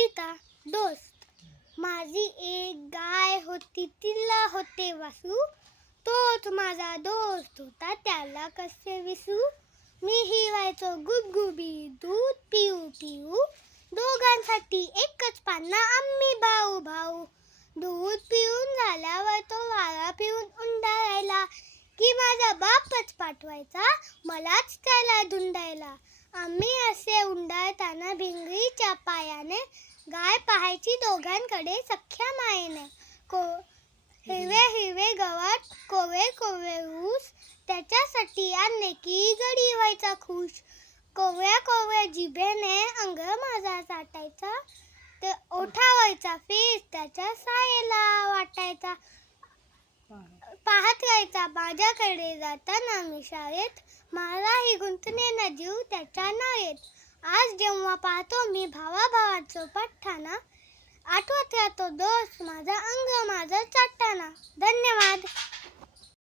कविता दोस्त. माझी एक गाय होती, तिला होते वासरू, तोच माझा दोस्त होता, त्याला कसे विसरू. मीही व्हायचो गुबगुबी, दूध पिऊ पिऊ, दोघांसाठी एकच पान्हा, आम्ही भाऊ भाऊ. दूध पिऊन झाल्यावर तो वारा पिऊन उंडाळायला, की माझा बापच पाठवायचा मलाच त्याला धुंडायला. आम्ही असे उंडाळताना भिंगरीच्या पायाने गाय पाहायची दोघांकडे सख्या मायेने. हिरवे हिरवे गवत, कोवळे कोवळे ऊस, त्याच्यासाठी आणले की गडी व्हायचा खुश. कोवळ्या कोवळ्या जिभेने अंग माझा चाटायचा, ते ओठावरचा फेस त्याच्या सायेला वाटायचा. पाहत राहायचा माझ्याकडे जाताना मी शाळेत, मलाही गुंतलेला जीव त्याच्या नाळेत. आज जेव्हा पाहतो मी भावाभावाचं पठ्ठाणा, आठवत राहतो दोस्त माझा.